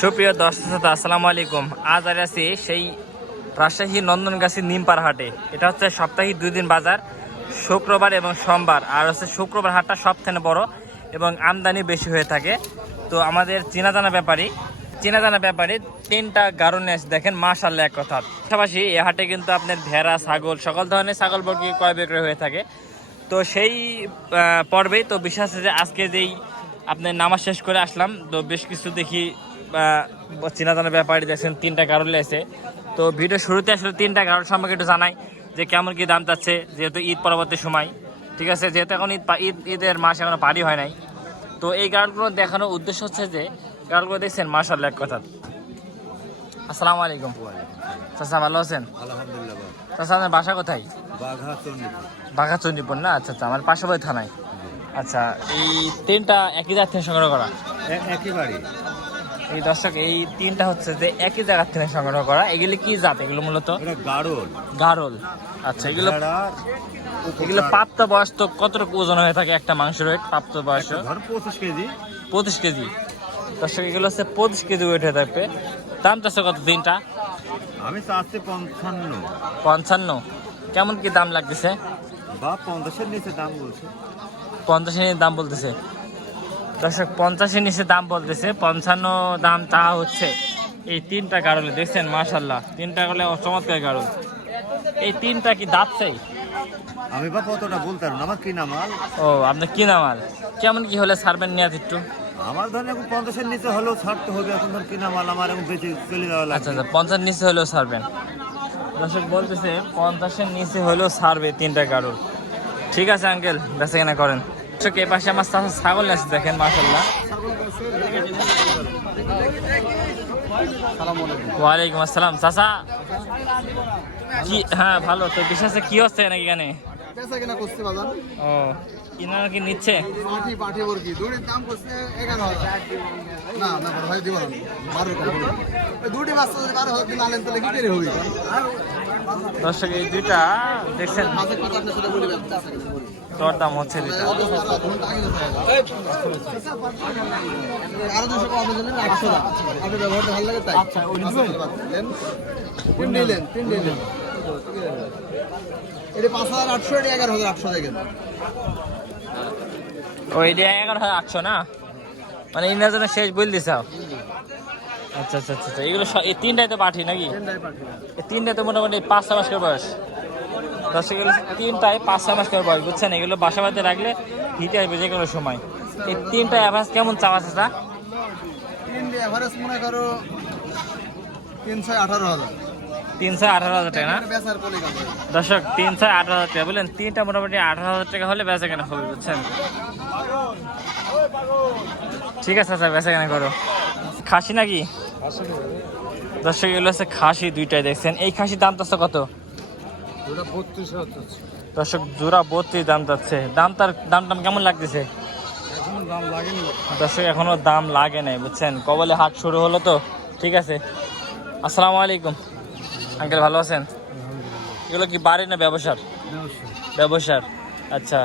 সুপ্রিয় দর্শক শ্রোতা, আসসালামু আলাইকুম। আজ আছি সেই রাজশাহী নন্দনগাছি নিমপাড়া হাটে। এটা হচ্ছে সাপ্তাহিক 2 দিন বাজার, শুক্রবার এবং সোমবার। আর হচ্ছে শুক্রবার হাটটা সবথেকে বড় এবং আমদানি বেশি হয়ে থাকে। তো আমাদের চেনা জানা ব্যাপারী 3টা গাড়ল নিয়ে এসে দেখেন, মাশাআল্লাহ এক কথা। পাশাপাশি এই হাটে কিন্তু আপনার ভেড়া, ছাগল, সকল ধরনের ছাগল বর্গী ক্রয় বিক্রয় হয়ে থাকে। তো সেই পর্বেই তো বিশ্বাস আছে যে আজকে যেই আপনার নামাজ শেষ করে আসলাম, তো বেশ কিছু দেখি চেনা জানা ব্যাপারী দেখছেন 3টা গাড়ল এসে। তো ভিডিও শুরুতে আসলে 3টা গাড়ল সম্পর্কে একটু জানাই যে কেমন কি দাম চাচ্ছে, যেহেতু ঈদ পরবর্তী সময়, ঠিক আছে, যেহেতু এখন ঈদের মাস এখনো পারি হয় নাই। তো এই গাড়লগুলো দেখানোর উদ্দেশ্য হচ্ছে যে গাড়লগুলো দেখছেন মাশাআল্লাহ এক কথা। আসসালামু আলাইকুম চাচা, ভালো আছেন? আলহামদুলিল্লাহ। চাচা আপনার বাসা কোথায়? বাঘা চণ্ডীপুর না? আচ্ছা আচ্ছা, আমার পাশাপাশি থানায়। আচ্ছা, এই 3টা একই জাত থেকে সংগ্রহ করা? একেবারে। এই দর্শক, এই 3টা হচ্ছে যে একই জায়গা থেকে সংগ্রহ করা। এগুলি কি জাত? এগুলো মূলত গাড়ল। আচ্ছা, এগুলো প্রাপ্ত বয়স তো কতটুকু ওজন হয়ে থাকে একটা মাংসের ওয়েট? প্রাপ্ত বয়স 25 কেজি। দর্শক, এগুলো হচ্ছে 25 কেজি ওয়েট হয়ে থাকবে। দাম চাচ্ছে কত 3টা? আমি চাচ্ছি 55। কেমন কি দাম লাগতেছে? বা 50-এর নিচে দাম বলছে। 50-এর দাম বলতেছে দর্শক, 50-এর নিচে দাম বলতেছে। 55 দাম তা হচ্ছে এই 3টা গাড়লে দেখছেন মাশাআল্লাহ। 3টা গাড়লে চমৎকার গাড়ল। এই 3টা কি দাঁত চাই? আমি বা কতটা বলতে পারবো না, আমার কিনা মাল। ও, আপনার কিনা মাল। কেমন কি হলে ছাড়বেন নিয়ে একটু? আমার ধরেন এখন 50-এর নিচে হলেও ছাড়তে হবে। এখন ধর কিনা মাল আমার এখন বেঁচে চলে যাওয়া আচ্ছা লাগবে। আচ্ছা, 50-এর নিচে হলেও ছাড়বেন। দর্শক বলতেছে 50-এর নিচে হলেও ছাড়বে 3টা গাড়ল। ঠিক আছে আঙ্কেল, বেচা কেনা করেন। দর্শক, এই পাশে আমার ছাগল আছে দেখেন মাশাআল্লাহ। ওয়ালাইকুম আসসালাম চাচা। কি? হ্যাঁ ভালো। তো বিশেষে কি হচ্ছে নাকি এখানে? বেচা কিনা করছে বাজার। ও, কিনা কি নিচ্ছে? পাঠি বর্গি দুটির দাম করছে 11,000। না না ভাই দিব না, 12 কম করে। ওই দুটি বাচ্চা যদি 12,000 দিন আনেন তাহলে কি করে হবে? দর্শক, এই 2টা দেখছেন মাঝে কথা আপনার সাথে বলি তোর দাম হচ্ছে 2টা। আরো 200 কম দিলেন 800 টাকা। আপনি ব্যবহারটা ভালো লাগে তাই। আচ্ছা, ওই নিলেন 3 নিলেন। এটা 5,800, এটা 11,800 দেখেন। ওই দিয়ে 11,800 না? মানে ইনার জন্য শেষ বল দিছ? আচ্ছা আচ্ছা আচ্ছা, এগুলো এই 3টাই তো পাঠি নাকি? এই 3টাই তো মোটামুটি 5-6 মাস করে বয়স। দর্শক, এগুলো 3টাই 5-6 মাস করে বয়স, বুঝছেন? এগুলো বাসা বাড়িতে রাখলে হিটে আসবে যে কোনো সময়। এই 3টা অ্যাভারেজ কেমন চাওয়া আছে? 3 এভারেজ মনে করো 318,000। 318,000 টাকা না? বেচার পলি কাজ। দর্শক, 318,000 টাকা বললেন। 3টা মোটামুটি 18,000 টাকা হলে বেচা কেনা হবে, বুঝছেন? ঠিক আছে স্যার, বেচা কেনা করো। খাসি নাকি? দর্শক, এগুলো হচ্ছে খাসি 2টাই দেখছেন। এই খাসির দাম চাচ্ছে কত? দর্শক, জোড়া 32 দাম চাচ্ছে। দাম কেমন লাগতেছে? দর্শক, এখনো দাম লাগে নাই, বুঝছেন? কবলে হাট শুরু হলো তো। ঠিক আছে, আসসালামু আলাইকুম আঙ্কেল, ভালো আছেন? এগুলো কি বাড়ি না ব্যবসার? ব্যবসার। আচ্ছা,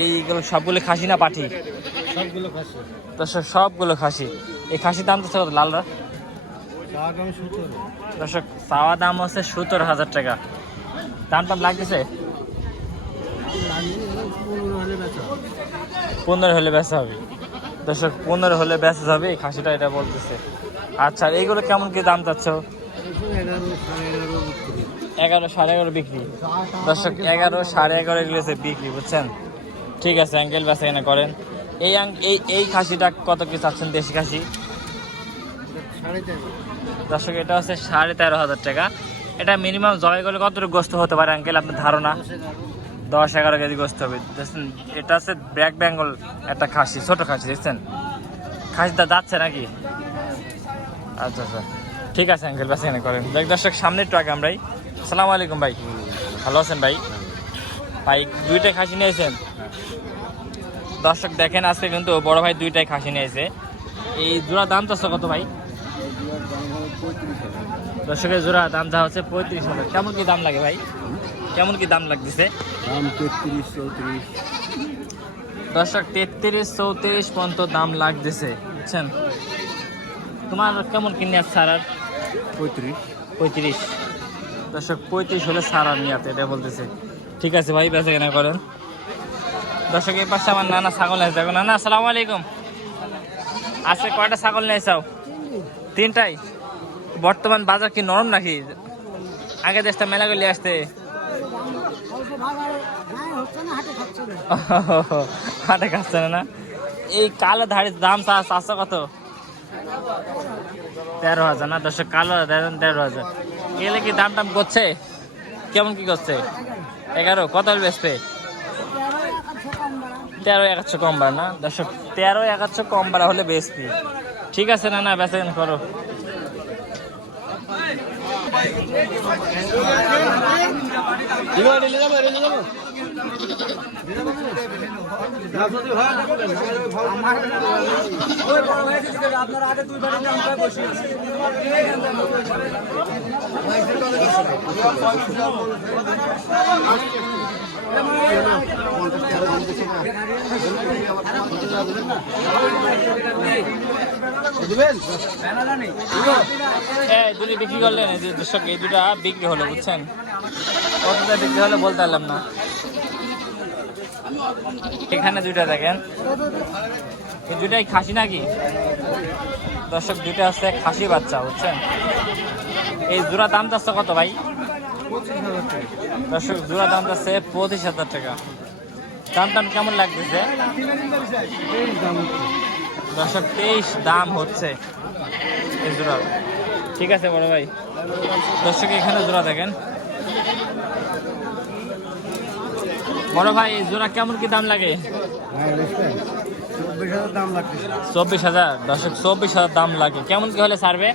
এইগুলো সবগুলো খাসি না পাঠি? দর্শক, সবগুলো খাসি। এই খাসির দাম তো লালরা দর্শক, চাওয়া দাম হচ্ছে 17,000 টাকা। দাম লাগতেছে 15 হলে বেচা হবে। দর্শক, 15 হলে বেচা যাবে এই খাসিটা, এটা বলতেছে। আচ্ছা, এইগুলো কেমন কি দাম চাচ্ছ? 11, 11.5 বিক্রি। দর্শক, 11, 11.5 এগুলো বিক্রি, বুঝছেন? ঠিক আছে আঙ্কেল, বেচা কেনা করেন। এই খাসিটা কত কি চাচ্ছেন? দেশি খাসি। দর্শক, এটা হচ্ছে 13,500 টাকা। এটা মিনিমাম জবাই করলে কতটুকু গোস্ত হতে পারে আঙ্কেল, আপনার ধারণা? 10-11 কেজি গোস্ত হবে। দেখছেন, এটা হচ্ছে ব্ল্যাক বেঙ্গল একটা খাসি, ছোট খাসি, দেখছেন? খাসিটা যাচ্ছে নাকি? আচ্ছা আচ্ছা, ঠিক আছে আঙ্কেল, বেচা কেনা করেন। দর্শক, সামনে একটু আগে আমরাই। আসসালামু আলাইকুম ভাই, ভালো আছেন ভাই? ভাই 2টাই খাসি নিয়েছেন? দর্শক দেখেন, আজকে কিন্তু বড় ভাই 2টাই খাসি নিয়েছে। এই জোড়া দাম চাচ্ছে কত ভাই? দর্শকের জোড়া দাম যা হচ্ছে 35,000। কেমন কি দাম লাগে ভাই? কেমন কি দাম লাগতেছে? দাম 33-34। দর্শক, 33-34 পর্যন্ত দাম লাগতেছে, বুঝছেন? তোমার কেমন কিনে আছে সারার? 35। 35। দর্শক 35 হলে সারার নিয়াতে এটা বলতেছে। ঠিক আছে ভাই, বেচা কেনা করেন। দর্শক এই পাশে আমার নানা ছাগল আছে। দেখো নানা, আসসালামু আলাইকুম। আজকে কয়টা ছাগল নিয়ে চাও? 3টাই। বর্তমান বাজার কি নরম নাকি? আগে দেশটা মেলা করে আসতে হাটে খাচ্ছে না? এই কালো ধাড়ির দাম চারশো কত? 13,000 না? দর্শক কালো 13,000। এগুলো কি দাম টাম করছে? কেমন কি করছে? 11 কত বেচতে? 13,100 কম বার না? দর্শক 13,100 কম বার হলে বেচতি। ঠিক আছে না, বেচা কেনা করো। দুটি বিক্রি করলেন দর্শক, এই দুটা বিক্রি হলো, বুঝছেন? কতটা বিক্রি হলো বলতে পারলাম না। এখানে দুইটা দেখেন, এই দুটাই খাসি নাকি? দর্শক দুইটা হচ্ছে খাসি বাচ্চা, বুঝছেন? এই জোড়া দাম যাচ্ছে কত ভাই? দর্শক জোড়া দাম যাচ্ছে 25,000 টাকা। দাম টাম কেমন লাগতেছে? দর্শক 23 দাম হচ্ছে এই জোড়া। ঠিক আছে বড় ভাই। দর্শক এখানে জোড়া দেখেন। বড় ভাই এই জোড়া কেমন কি দাম লাগে? 24,000 দাম লাগছে। 24,000। দর্শক 24,000 দাম লাগে। কেমন কি হলে ছাড়বে?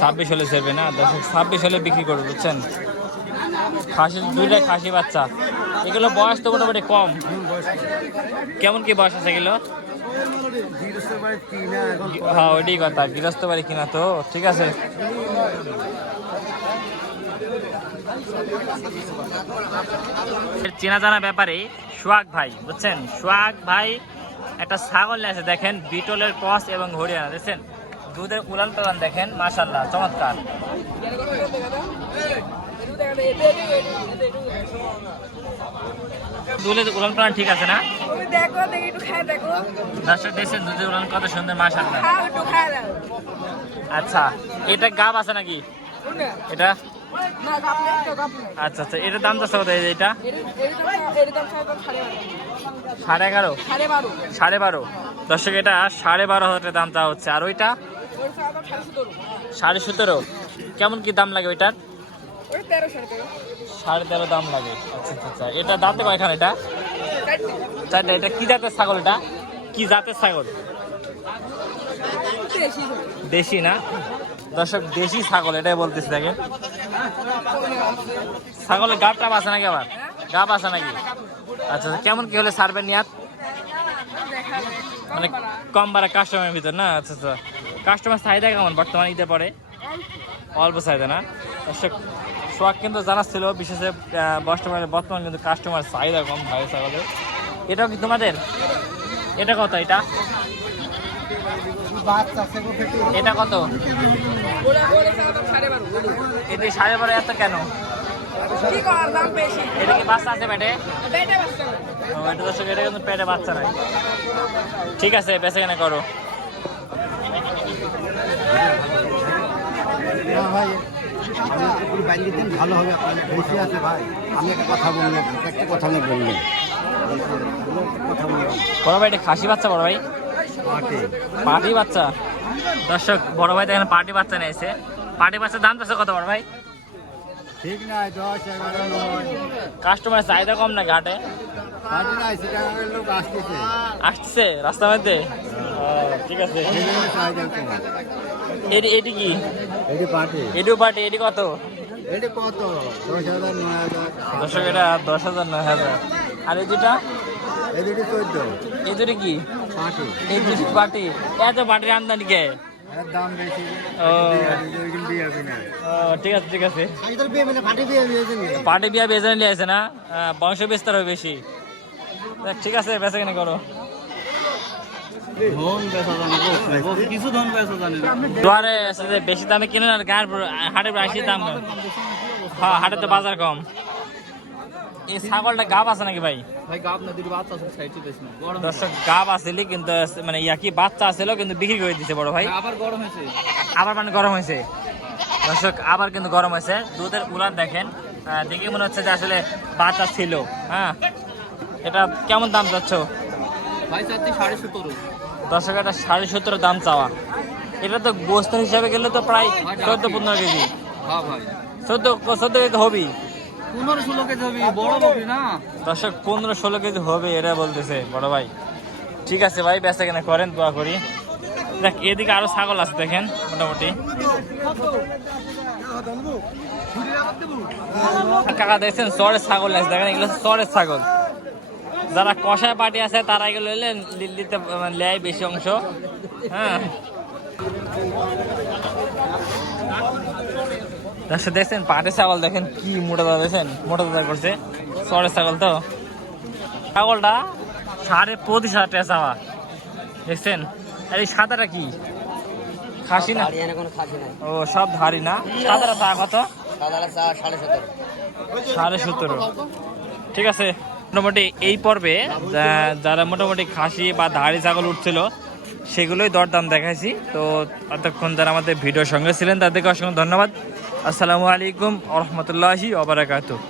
26 হলে ছাড়বে না? দর্শক 26 হলে বিক্রি করবে, বুঝছেন? খাসি দুইটাই খাসি বাচ্চা। এগুলো বয়স তো মোটামুটি কম। কেমন কি বয়স আছে এগুলো? হ্যাঁ ওইটাই কথা, গৃহস্থ বাড়ি কিনা তো। ঠিক আছে। চেনা জানা ব্যাপারে সোহাগ ভাই, বুঝছেন? সোহাগ ভাই একটা ছাগল নিয়ে আছে, দেখেন বিটলের ক্রস এবং হরিয়ানা, দেখছেন? দুধের উলান পালান দেখেন, মাশাআল্লাহ চমৎকার। দুধের উলান পালান ঠিক আছে না? দর্শক দেখছেন দুধের উলান কত সুন্দর, মাশাআল্লাহ। আচ্ছা, এটা গাব আছে নাকি এটা? আচ্ছা আচ্ছা, এটার দাম যাচ্ছে কত? এটা 11.5 12.5। দর্শক এটা 12.5 দাম চা হচ্ছে। আর ওইটা 17.5। কেমন কি দাম লাগে ওইটার? 13.5 দাম লাগে। আচ্ছা আচ্ছা, এটা দাঁতে কয়খান? এটা 4টা। এটা কি জাতের ছাগল? এটা কি জাতের ছাগল? দেশি না? দর্শক দেশি ছাগল এটাই বলতেছি। দেখেন ছাগলের গাব টাপ আছে নাকি? আবার গাব আছে নাকি? আচ্ছা, কেমন কি হলে সার্ভে নিয়াত? মানে কম বাড়া কাস্টমারের ভিতর না? আচ্ছা আচ্ছা, কাস্টমার চাহিদা কেমন বর্তমানে ঈদের পরে? অল্প চাহিদা না? দর্শক সোহাগ কিন্তু জানাচ্ছিল বিশেষে বর্তমানে কিন্তু কাস্টমার চাহিদা কম ভাই ছাগলের। এটাও কি তোমাদের? এটা কত? এটা এটা কত? এটা 12.5 এত কেন? এটা কি বাচ্চা আছে পেটে? এটা দর্শক এটা কিন্তু পেটে বাচ্চা নাই। ঠিক আছে, বেচা কেনা করো। ভাই বাইরে দিন ভালো হবে, আপনার বেশি আছে ভাই। আমি একটা কথা বললাম, একটা কথা না বললাম। বড় ভাই এটা খাসি বাচ্চা? বড় ভাই পাটি বাচ্চা। দর্শক বড় ভাই দেখেন পাটি বাচ্চা নিয়েছে। পাটি বাচ্চার দাম আছে কত বড় ভাই? ঠিক নাই 10 11 9। কাস্টমার চাহিদা কম নাকি হাটে? পাটি নাই, সেটা লোক আসতেছে আসছে রাস্তার মধ্যে। ঠিক আছে। এটি কি? এটি পাটি। এটিও পাটি। এটি কত? এটি কত? 10,000 9,000। দর্শক এটা 10,000 9,000। আর এই দুটা? এই দুটি 14। এই দুটি কি? পাটি। এই দুটি পাটি। এত পাটির আমদানি কে? এর দাম বেশি। ও বিয়ে হবে না। ঠিক আছে ঠিক আছে। ইধর বিয়ে মানে পাটি বিয়ে হয়েছে না? পাটি বিয়া বেজে নিয়ে আছে না? বংশ বিস্তার হয় বেশি। ঠিক আছে, বেচা কেনা করো। ধন বেচা জানি কিছু ধন বেচা জানি না দুয়ারে আছে যে বেশি দামে কিনে আর গাঁর হাটে বেশি দাম হ্যাঁ হাটে তো বাজার কম। এই ছাগলটা গাব আছে নাকি ভাই? ভাই গাব না দুটো বাচ্চা আছে সাইডে দেশ না গরম দর্শক গাব আসলে কিন্তু মানে ইয়া কি বাচ্চা আছিল কিন্তু বিক্রি করে দিছে বড় ভাই। আবার গরম হয়েছে আবার মানে গরম হয়েছে দর্শক, আবার কিন্তু গরম হয়েছে। দুধের উলান দেখেন, দেখে মনে হচ্ছে যে আসলে বাচ্চা ছিল। হ্যাঁ, এটা কেমন দাম চাচ্ছ? ভাই চাচ্ছি 17.5। দর্শক এটা 17.5 দাম চাওয়া। এটা তো গোস্ত হিসাবে গেলে তো প্রায় 14-15 কেজি। হ্যাঁ ভাই 14 কেজি হবেই। 15-16 কেজি হবে বড় বকরি না দর্শক 15-16 কেজি হবে এটা বলতেছে বড় ভাই। ঠিক আছে ভাই, বেচা কেনা করেন, দোয়া করি। দেখ এদিকে আরো ছাগল আছে দেখেন মোটামুটি। কাকা দেখছেন চরের ছাগল আছে দেখেন, এগুলো চরের ছাগল। যারা কষায় পার্টি আছে তারা এগুলো নিতে লেয় বেশি অংশ। হ্যাঁ, দেখছেন পাটের ছাগল দেখেন কি মোটা দাদা, দেখছেন মোটা দাদা করছে। চরের ছাগল তো, ছাগলটা 25,000 টাকা চাওয়া দেখছেন। আর এই সাদাটা কি খাসি না? ও সব ধারি না। সাদাটা চা কত? 17.5। ঠিক আছে, মোটামুটি এই পর্বে যারা মোটামুটি খাসি বা ধাড়ি ছাগল উঠছিল সেগুলোই দরদাম দেখাইছি। তো এতক্ষণ যারা আমাদের ভিডিওর সঙ্গে ছিলেন তাদেরকে অসংখ্য ধন্যবাদ। আসসালামু আলাইকুম ওয়া রাহমাতুল্লাহি ওয়া বারাকাতুহু।